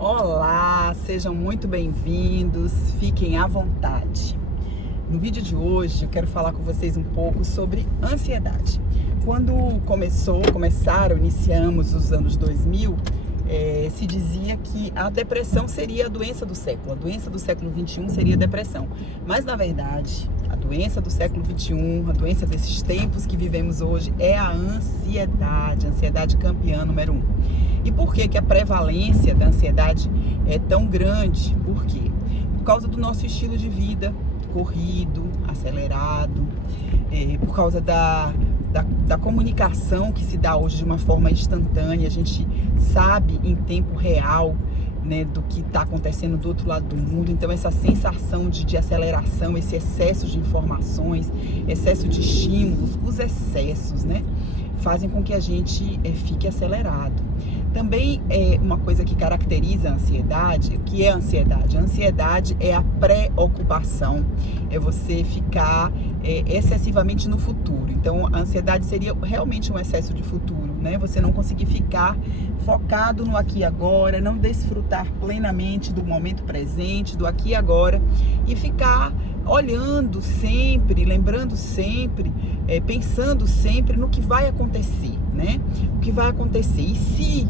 Olá, sejam muito bem-vindos, fiquem à vontade. No vídeo de hoje eu quero falar com vocês um pouco sobre ansiedade. Quando iniciamos os anos 2000, se dizia que a depressão seria a doença do século. A doença do século XXI seria a depressão. Mas, na verdade, a doença do século XXI, a doença desses tempos que vivemos hoje é a ansiedade campeã número 1. E por que a prevalência da ansiedade é tão grande? Por quê? Por causa do nosso estilo de vida corrido, acelerado, por causa da comunicação que se dá hoje de uma forma instantânea. A gente sabe em tempo real, né, do que está acontecendo do outro lado do mundo. Então essa sensação de aceleração, esse excesso de informações, excesso de estímulos, os excessos, né, fazem com que a gente fique acelerado. Também uma coisa que caracteriza a ansiedade, o que é a ansiedade? A ansiedade é a preocupação, é você ficar excessivamente no futuro. Então a ansiedade seria realmente um excesso de futuro, né? Você não conseguir ficar focado no aqui e agora, não desfrutar plenamente do momento presente, do aqui e agora, e ficar olhando sempre, lembrando sempre, pensando sempre no que vai acontecer, né? O que vai acontecer, e se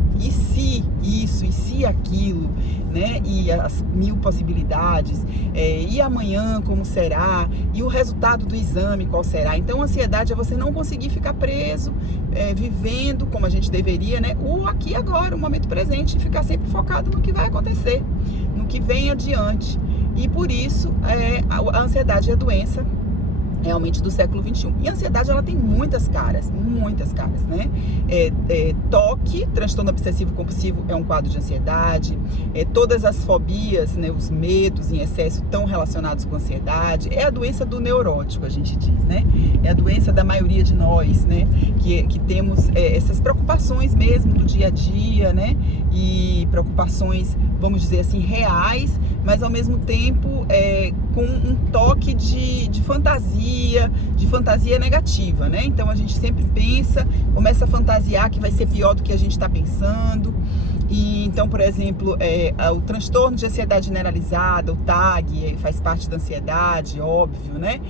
isso, e se aquilo, né? E as mil possibilidades, e amanhã como será, e o resultado do exame qual será. Então a ansiedade é você não conseguir ficar preso, vivendo como a gente deveria, né? O aqui e agora, o momento presente, e ficar sempre focado no que vai acontecer, no que vem adiante. E por isso a ansiedade é a doença realmente do século XXI. E a ansiedade, ela tem muitas caras, né? TOC, transtorno obsessivo compulsivo, é um quadro de ansiedade. Todas as fobias, né, os medos em excesso estão relacionados com ansiedade. É a doença do neurótico, a gente diz, né? É a doença da maioria de nós, né? Que temos essas preocupações mesmo do dia a dia, né? E preocupações, vamos dizer assim, reais, mas ao mesmo tempo com um toque de fantasia negativa, né? Então a gente sempre começa a fantasiar que vai ser pior do que a gente está pensando. E então, por exemplo, o transtorno de ansiedade generalizada, o TAG, faz parte da ansiedade, óbvio, né?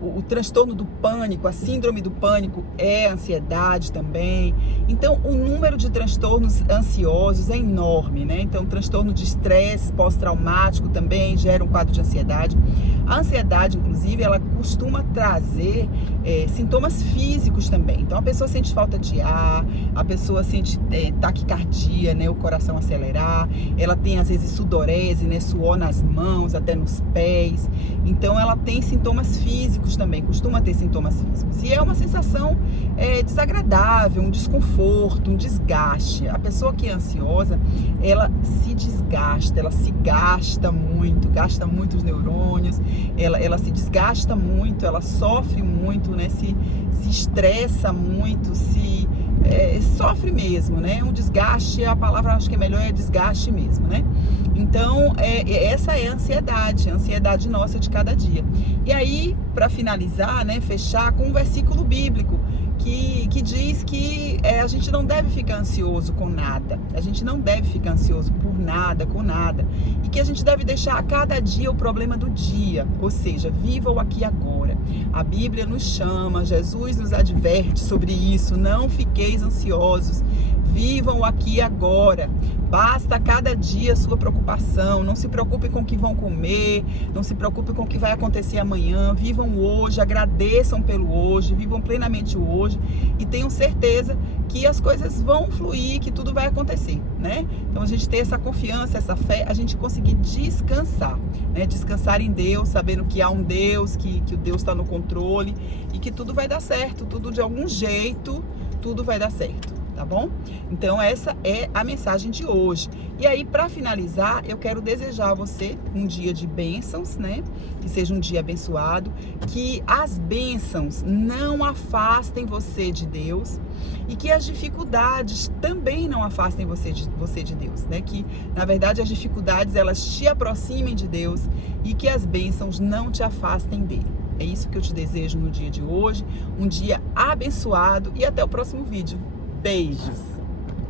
O transtorno do pânico, a síndrome do pânico é ansiedade também. Então, o número de transtornos ansiosos é enorme, né? Então, o transtorno de estresse pós-traumático também gera um quadro de ansiedade. A ansiedade, inclusive, ela costuma trazer sintomas físicos também. Então, a pessoa sente falta de ar, a pessoa sente taquicardia, né, o coração acelerar, ela tem às vezes sudorese, né, suor nas mãos, até nos pés. Então ela tem sintomas físicos também, costuma ter sintomas físicos. E é uma sensação desagradável, um desconforto, um desgaste. A pessoa que é ansiosa, ela se desgasta, ela se gasta muito os neurônios, ela se desgasta muito, ela sofre muito, né, se estressa muito, sofre mesmo, né? Um desgaste, a palavra acho que é melhor, é desgaste mesmo, né? Então, essa é a ansiedade nossa de cada dia. E aí, para finalizar, né, fechar com um versículo bíblico que diz que a gente não deve ficar ansioso com nada, a gente não deve ficar ansioso por nada, com nada, e que a gente deve deixar a cada dia o problema do dia, ou seja, viva o aqui e agora. A Bíblia nos chama, Jesus nos adverte sobre isso: não fiqueis ansiosos, vivam o aqui e agora. Basta cada dia a sua preocupação, não se preocupe com o que vão comer, não se preocupe com o que vai acontecer amanhã. Vivam hoje, agradeçam pelo hoje, vivam plenamente o hoje e tenham certeza que as coisas vão fluir, que tudo vai acontecer, né? Então a gente ter essa confiança, essa fé, a gente conseguir descansar, né? Descansar em Deus, sabendo que há um Deus, que o Deus está no controle e que tudo vai dar certo, tudo de algum jeito, tudo vai dar certo. Tá bom? Então essa é a mensagem de hoje. E aí, para finalizar, eu quero desejar a você um dia de bênçãos, né? Que seja um dia abençoado, que as bênçãos não afastem você de Deus e que as dificuldades também não afastem você de Deus, né? Que, na verdade, as dificuldades, elas te aproximem de Deus e que as bênçãos não te afastem dele. É isso que eu te desejo no dia de hoje, um dia abençoado e até o próximo vídeo. Beijos!